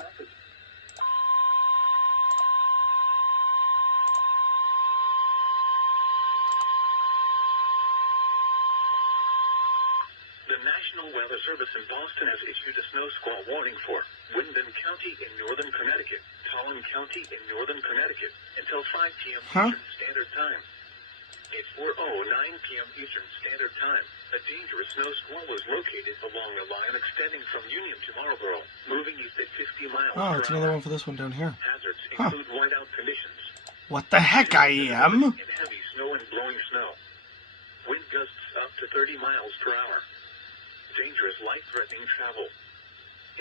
message. The National Weather Service in Boston has issued a snow squall warning for Windham County in northern Connecticut, Tolland County in northern Connecticut, until 5 p.m. Eastern Standard Time. At 4:09 p.m. Eastern Standard Time, a dangerous snow squall was located along a line extending from Union to Marlborough, moving east at 50 miles per hour. Oh, it's another one for this one down here. Hazards include whiteout conditions. What the heck, IEM? And heavy snow and blowing snow. Wind gusts up to 30 miles per hour. Dangerous, life-threatening travel.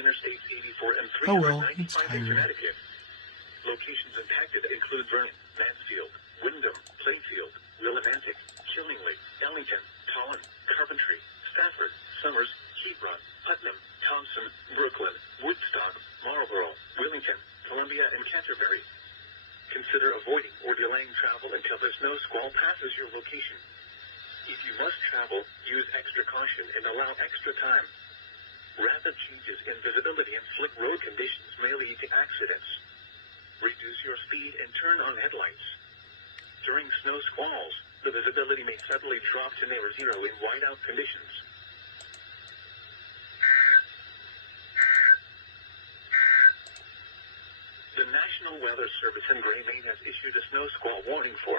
Interstates 84 and 395 in Connecticut. Locations impacted include Vernon, Mansfield, Windham, Plainfield, Willimantic, Killingly, Ellington, Tolland, Coventry, Stafford, Somers, Hebron, Putnam, Thompson, Brooklyn, Woodstock, Marlborough, Willington, Columbia, and Canterbury. Consider avoiding or delaying travel until the snow squall passes your location. If you must travel, use extra caution and allow extra time. Rapid changes in visibility and slick road conditions may lead to accidents. Reduce your speed and turn on headlights. During snow squalls, the visibility may suddenly drop to near zero in whiteout conditions. The National Weather Service in Gray, Maine has issued a snow squall warning for